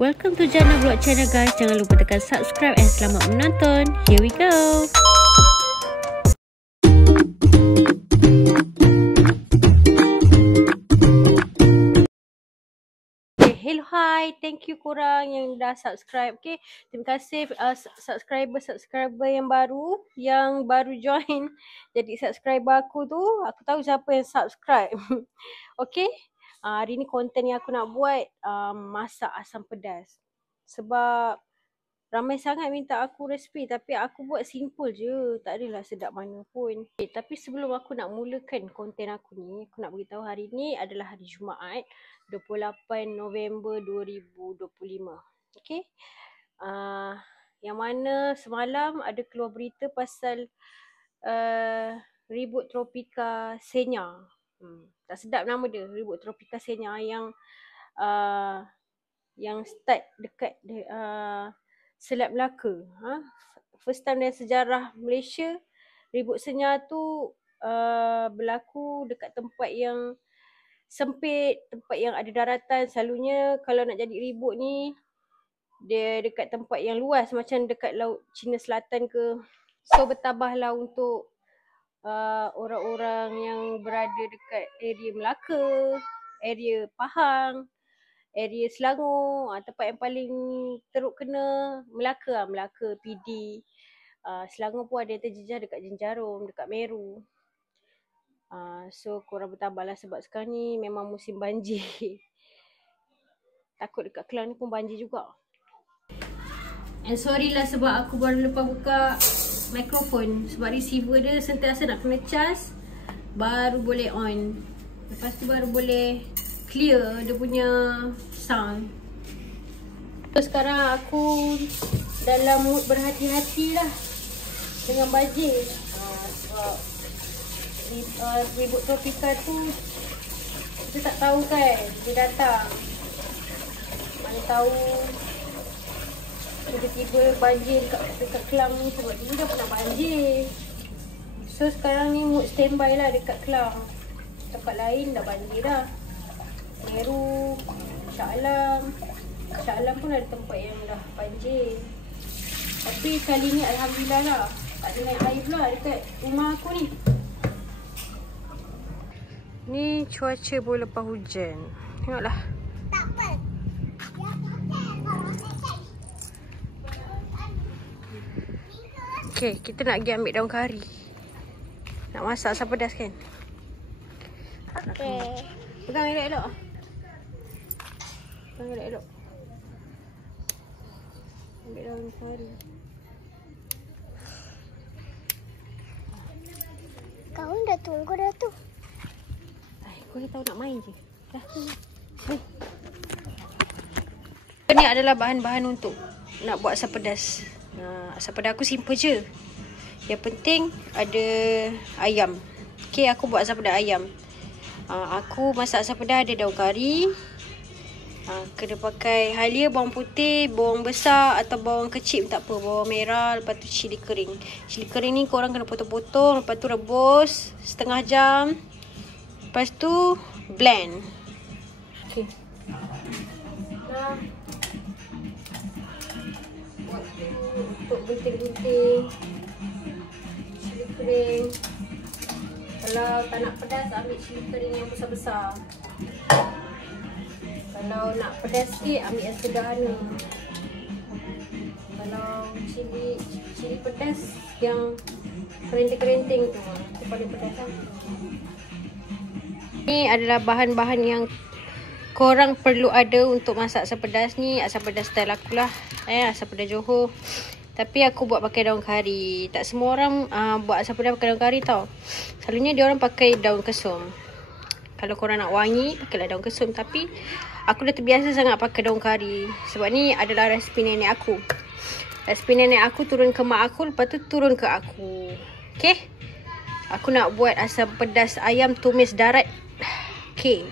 Welcome to Jana Vlog channel guys. Jangan lupa tekan subscribe and selamat menonton. Here we go. Hello, hi. Thank you korang yang dah subscribe. Okay, terima kasih subscriber yang baru join jadi subscriber aku tu. Aku tahu siapa yang subscribe. Okay, hari ni konten yang aku nak buat masak asam pedas. Sebab ramai sangat minta aku resipi tapi aku buat simple je. Tak adalah sedap mana pun. Okay, tapi sebelum aku nak mulakan konten aku ni, aku nak beritahu hari ni adalah hari Jumaat 28 November 2025. Okay. Yang mana semalam ada keluar berita pasal ribut tropika Senya. Tak sedap nama dia, ribut tropika Senya yang start dekat Selat Melaka. First time dalam sejarah Malaysia, ribut Senya tu berlaku dekat tempat yang sempit, tempat yang ada daratan. Selalunya kalau nak jadi ribut ni, dia dekat tempat yang luas macam dekat Laut Cina Selatan ke. So bertabahlah untuk orang-orang yang berada dekat area Melaka, area Pahang, area Selangor, tempat yang paling teruk kena Melaka, PD. Selangor pun ada yang terjejas dekat Jenjarum, dekat Meru. So korang bertabahlah sebab sekarang ni memang musim banjir. Takut dekat Kelang ni pun banjir juga. And sorry lah sebab aku baru lepas buka mikrofon. Sebab receiver dia sentiasa nak kena cas baru boleh on. Lepas tu baru boleh clear dia punya sound. So sekarang aku dalam mood berhati-hati lah dengan banjir. Sebab ribut tropika tu kita tak tahu kan dia datang. Mana tahu tiba-tiba banjir dekat Kelang ni. Sebab dulu dah pernah banjir. So sekarang ni mood standby lah dekat Kelang. Tempat lain dah banjir dah. Meru, Shah Alam pun ada tempat yang dah banjir. Tapi kali ni alhamdulillah lah, tak ada naik air pula dekat rumah aku ni. Ni cuaca baru lepas hujan. Tengoklah. Okay, kita nak pergi ambil daun kari. Nak masak asam pedas kan? Okay. Pegang elok-elok. Pegang elok-elok. Ambil daun kari. Kau dah tunggu dah tu. Kau ni tahu nak main je. Dah. Ini adalah bahan-bahan untuk nak buat asam pedas. Asam pedas aku simple je. Yang penting ada ayam. Okay, aku buat asam pedas ayam. Aku masak asam pedas ada daun kari. Kena pakai halia, bawang putih, bawang besar atau bawang kecil tak apa. Bawang merah, lepas tu cili kering. Cili kering ni korang kena potong-potong. Lepas tu rebus setengah jam. Lepas tu blend. Okay. Untuk gunting-gunting cili kering. Kalau tak nak pedas, ambil cili kering yang besar-besar. Kalau nak pedas sikit, ambil yang sederhana. Kalau cili pedas yang kerinting-kerinting tu, itu paling pedas lah. Ni adalah bahan-bahan yang korang perlu ada untuk masak asam pedas ni. Asam pedas style aku lah. Asam pedas Johor. Tapi aku buat pakai daun kari. Tak semua orang buat asam pedas pakai daun kari tau. Selalunya dia orang pakai daun kesum. Kalau korang nak wangi, pakailah daun kesum. Tapi aku dah terbiasa sangat pakai daun kari. Sebab ni adalah resipi nenek aku. Resipi nenek aku turun ke mak aku, lepas tu turun ke aku. Okay. Aku nak buat asam pedas ayam tumis darat. Okay.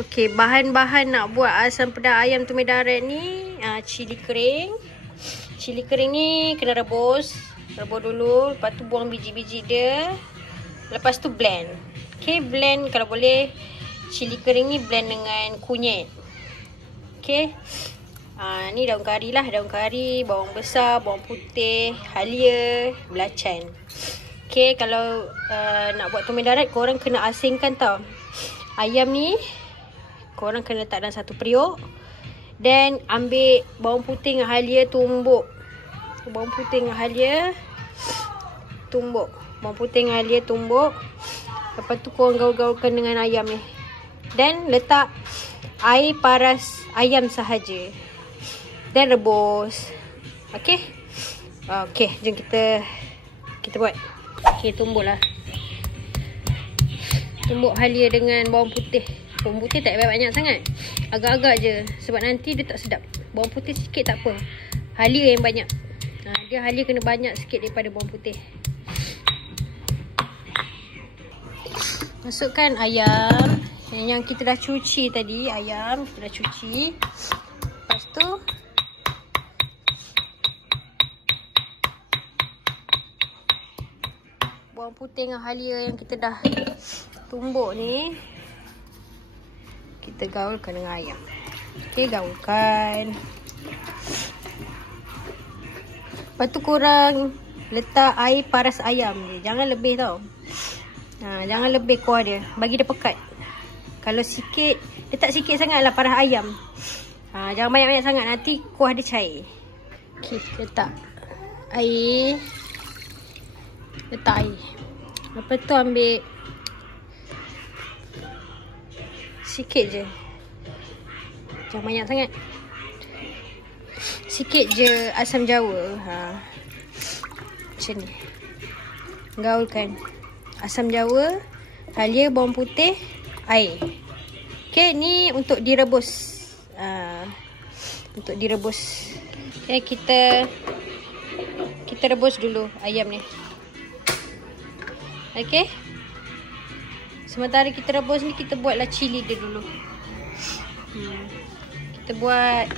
Okay, bahan-bahan nak buat asam pedas ayam tumis darat ni, cili kering. Cili kering ni kena rebus. Rebus dulu, lepas tu buang biji-biji dia. Lepas tu blend. Okay, blend kalau boleh cili kering ni blend dengan kunyit. Okay. Ni daun kari lah. Daun kari, bawang besar, bawang putih, halia, belacan. Okay, kalau nak buat tumis darat, korang kena asingkan tau. Ayam ni korang kena letak dalam satu periuk. Then ambil bawang putih dengan halia, tumbuk. Bawang putih dengan halia, tumbuk. Bawang putih dengan halia, tumbuk. Lepas tu korang gaul-gaulkan dengan ayam ni. Then letak air paras ayam sahaja. Dan rebus. Okay. Okay, jom kita buat. Okay, tumbuk lah. Tumbuk halia dengan bawang putih. Bawang putih tak banyak sangat. Agak-agak je. Sebab nanti dia tak sedap. Bawang putih sikit tak apa. Halia yang banyak. Dia halia kena banyak sikit daripada bawang putih. Masukkan ayam yang kita dah cuci tadi. Ayam kita dah cuci. Lepas tu bawang putih dengan halia yang kita dah tumbuk ni kita gaulkan dengan ayam. Okay, gaulkan. Lepas tu korang letak air paras ayam je. Jangan lebih tau. Jangan lebih kuah dia. Bagi dia pekat. Kalau sikit, letak sikit sangat lah paras ayam. Jangan banyak-banyak sangat. Nanti kuah dia cair. Okay, letak air. Letak air. Lepas tu ambil sikit je. Jangan banyak sangat. Sikit je asam jawa. Macam ni. Gaulkan. Asam jawa, halia, bawang putih, air. Okay, ni untuk direbus. Untuk direbus. Okay, kita rebus dulu ayam ni. Okay. Sementara kita rebus ni, kita buatlah cili dia dulu. Kita buat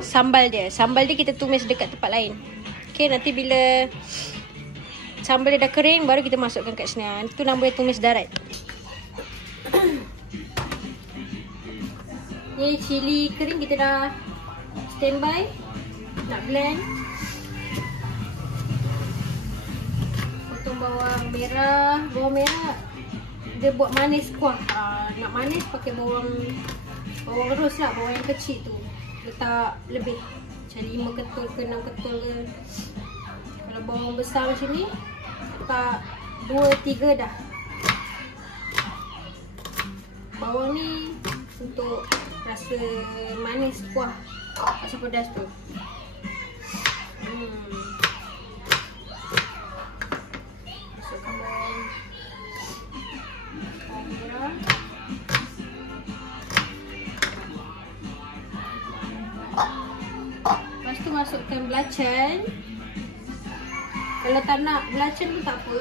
sambal dia. Sambal dia kita tumis dekat tempat lain. Okay, nanti bila sambal dia dah kering, baru kita masukkan kat sini. Itu nama dia tumis darat. Ni cili kering kita dah standby. Nak blend. Potong bawang merah. Bawang merah dia buat manis kuah. Nak manis pakai bawang ros lah. Bawang yang kecil tu. Letak lebih. Macam 5 ketul ke 6 ketul ke. Kalau bawang besar macam ni, letak 2-3 dah. Bawang ni untuk rasa manis kuah asam pedas tu. Masukkan bawang merah. Lepas tu masukkan belacan. Kalau tak nak belacan pun tak apa.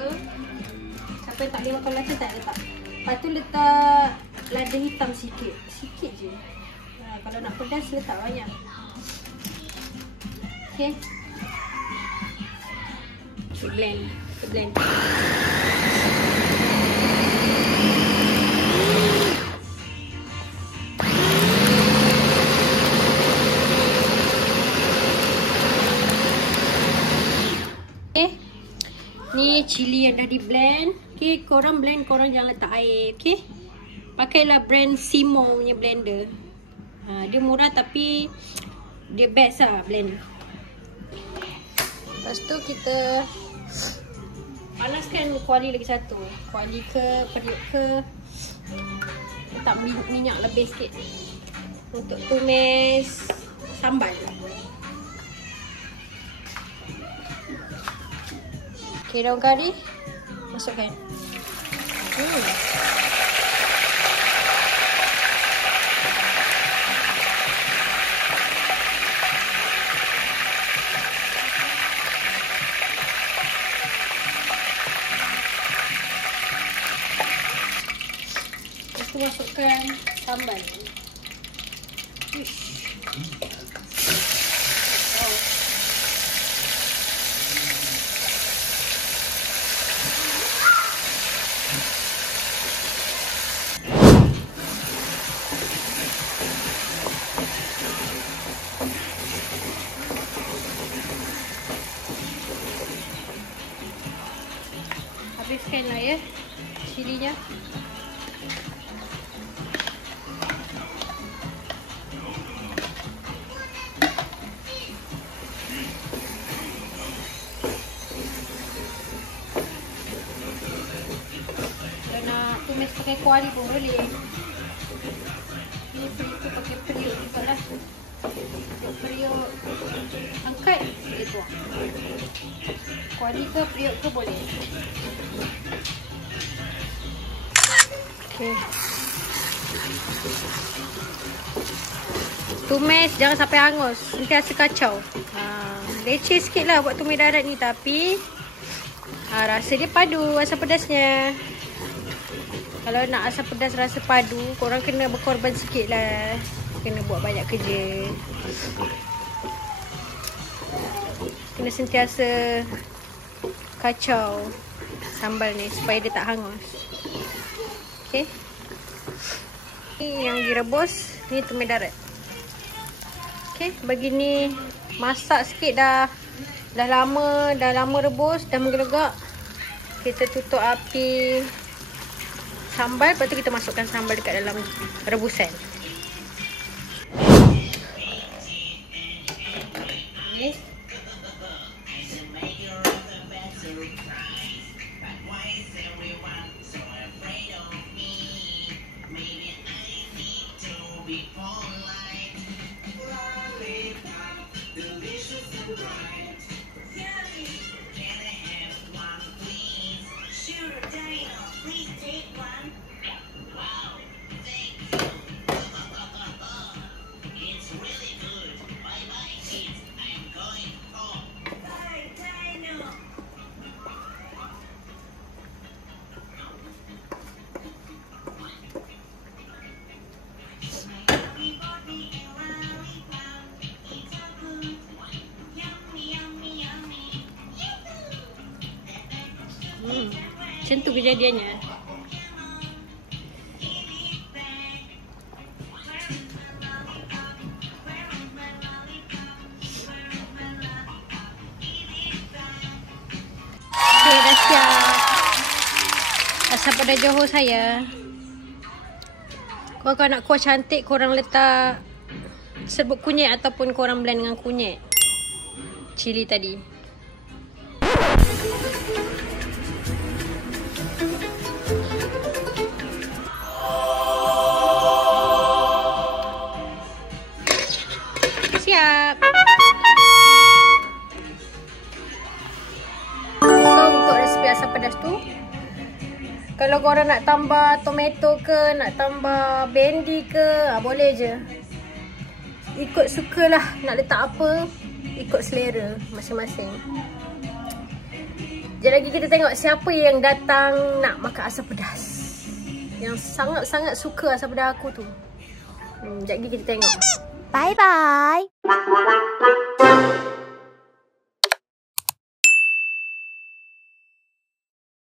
Siapa yang tak boleh makan belacan tak letak. Lepas tu letak lada hitam sikit. Sikit je. Kalau nak pedas letak banyak. Okay. Kita blend. Ni cili yang dah di blend. Okay, korang blend, korang jangan letak air. Okay, pakailah brand Simo punya blender. Dia murah tapi dia best lah blend. Lepas tu kita panaskan kuali lagi satu. Kuali ke periuk ke. Letak minyak lebih sikit untuk tumis sambal. Okay, daun kari masukkan. Lepas tu masukkan sambal. Makan lah ya cilinya. Kalau nak tumis pakai kuali pun boleh. Ini itu pakai periuk juga lah. Periuk angkat kita tuang. Kuali ke periuk ke boleh. Okay. Tumis jangan sampai hangus. Nanti rasa kacau. Leceh sikit lah buat tumis darat ni. Tapi rasa dia padu asam pedasnya. Kalau nak asam pedas rasa padu, korang kena berkorban sikit lah. Kena buat banyak kerja. Kena sentiasa kacau sambal ni supaya dia tak hangus. Okay. Ni yang direbus, ni tumis darat. Okay, bagi ni masak sikit dah. Dah lama rebus, dah menggelegak. Kita tutup api sambal, lepas tu kita masukkan sambal dekat dalam rebusan. Okay. Macam tu kejadiannya. Okay, dah siap asam pedas Johor saya. Kalau nak kuah cantik, korang letak serbuk kunyit ataupun korang blend dengan kunyit cili tadi. Siap. So untuk resipi asam pedas tu, kalau korang nak tambah tomato ke, nak tambah bendi ke, boleh je. Ikut sukalah nak letak apa, ikut selera masing-masing. Sekejap lagi kita tengok siapa yang datang nak makan asam pedas, yang sangat-sangat suka asam pedas aku tu. Sekejap lagi kita tengok. Bye bye.